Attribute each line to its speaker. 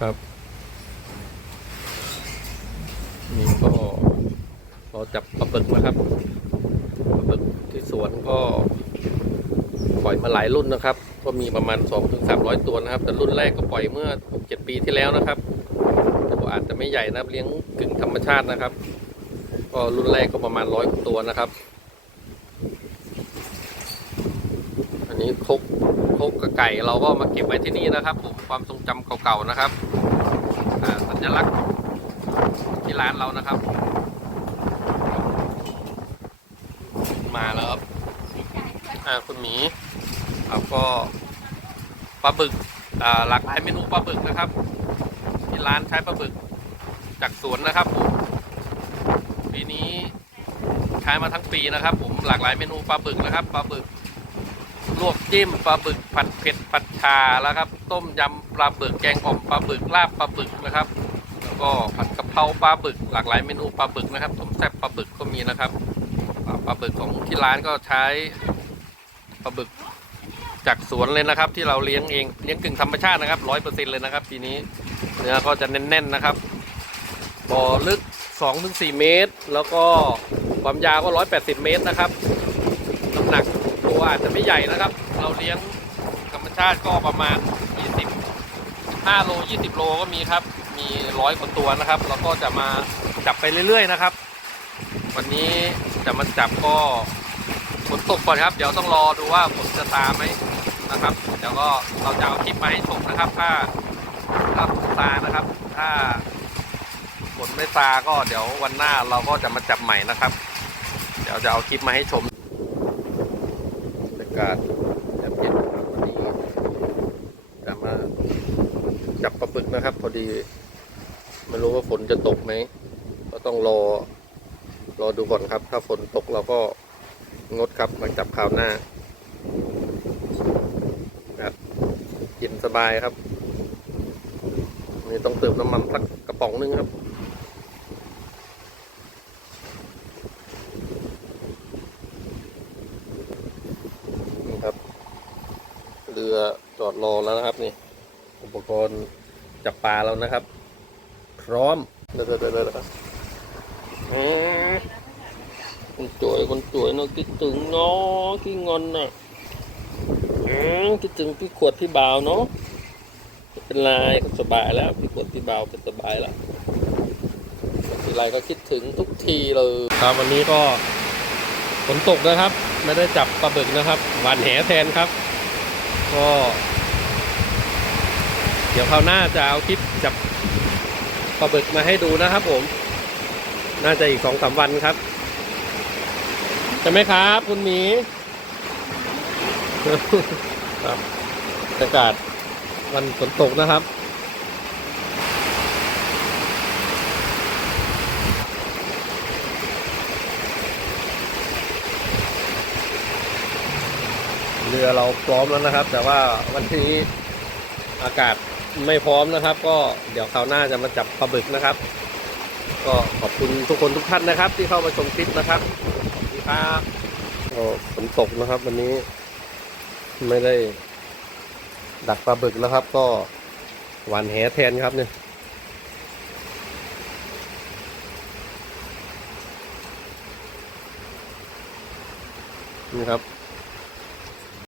Speaker 1: ครับ นี่ก็เราจับปลาบึกนะครับปลาบึกที่สวนก็ปล่อยมาหลายรุ่นนะครับ ก็มีประมาณ2-3ถึง300 ตัวนะครับ แต่รุ่นแรกก็ปล่อยเมื่อ 6-7 ปีที่แล้วนะครับตัวอาจจะไม่ใหญ่นะเลี้ยงกึ่งธรรมชาตินะครับ ก็รุ่นแรกก็ประมาณร้อยตัวนะครับ อั นี้คกคกกับไก่เราก็มาเก็บไว้ที่นี่นะครับผมความทรงจำเก่าๆนะครับสัญลักษณ์ที่ร้านเรานะครับ มาแล้วครับคุณหมีแล้วก็ปลาบึกหลากหลายเมนูปลาบึกนะครับ ที่ร้านใช้ปลาบึกจากสวนนะครับผมปีนี้ใช้มาทั้งปีนะครับ ผมหลากหลายเมนูปลาบึกนะครับปลาบึก ลวกจิ้มปลาบึกผัดเผ็ดผัดชาแล้วครับ ต้มยำปลาบึกแกงอ่อมปลาบึกลาบปลาบึกนะครับ แล้วก็ผัดกะเพราปลาบึกหลากหลายเมนูปลาบึกนะครับต้มแซ่บปลาบึกก็มีนะครับปลาบึกของที่ร้านก็ใช้ปลาบึกจากสวนเลยนะครับ ที่เราเลี้ยงเองเลี้ยงกึ่งธรรมชาตินะครับร้อยเปอร์เซ็นต์เลยนะครับ ทีนี้เนื้อก็จะแน่นๆนะครับบ่อลึก 2-4 เมตร แล้วก็ความยาวก็ 180 เมตรนะครับน้ำหนัก อาจจะไม่ใหญ่นะครับ เราเลี้ยงธรรมชาติก็ประมาณ 20 5โล 20 โลก็มีครับ มีร้อยกว่าตัวนะครับ เราก็จะมาจับไปเรื่อยๆนะครับ วันนี้จะมาจับก็ฝนตกก่อนครับ เดี๋ยวต้องรอดูว่าฝนจะตามไหมนะครับ เดี๋ยวก็เราจะเอาคลิปมาให้ชมนะครับ ถ้าถ้าฝนตานะครับ ถ้าฝนไม่ตาก็เดี๋ยววันหน้าเราก็จะมาจับใหม่นะครับ เดี๋ยวจะเอาคลิปมาให้ชมากาศยามเย็นนะครับวันนี้จะมาจับปลาบึกนะครับ พอดีไม่รู้ว่าฝนจะตกไหม ก็ต้องรอรอดูก่อนครับ ถ้าฝนตกเราก็งดครับมาจับคราวหน้าครับเย็นสบายครับนี่ต้องเติมน้ำมันสักกระป๋องนึงครับ นี่ครับ เรือจอดรอแล้วนะครับนี่ อุปกรณ์จับปลาแล้วนะครับ พร้อมเดี๋ยวเดี๋ยวเดี๋ยวเดี๋ยวอืมคนสวยคนสวยเนาะคิดถึงเนาะขี้งอนน่ะอืมคิดถึงพี่ขวดพี่บ่าวเนาะไม่เป็นไรก็สบายแล้วพี่ขวดพี่บ่าวก็สบายแล้วทีไรก็คิดถึงทุกทีเลยครับวันนี้ก็ฝนตกนะครับ ไม่ได้จับปลาบึกนะครับหวานแหแทนครับ ก็ เดี๋ยวคราวหน้าจะเอาคลิปจับปลาบึกมาให้ดูนะครับผม น่าจะอีกสองสามวันครับใช่ไหมครับ คุณหมีครับอากาศวันฝนตกนะครับ รือเราพร้อมแล้วนะครับ แต่ว่าวันนี้อากาศไม่พร้อมนะครับ ก็เดี๋ยวคราวหน้าจะมาจับปลาบึกนะครับ ก็ขอบคุณทุกคนทุกท่านนะครับ ที่เข้ามาชมคลิปนะครับขอบคุณครับฝนตกนะครับ วันนี้ไม่ได้ดักปลาบึกแล้วครับ ก็หวานแหแทนครับเนี่ยนี่ครับ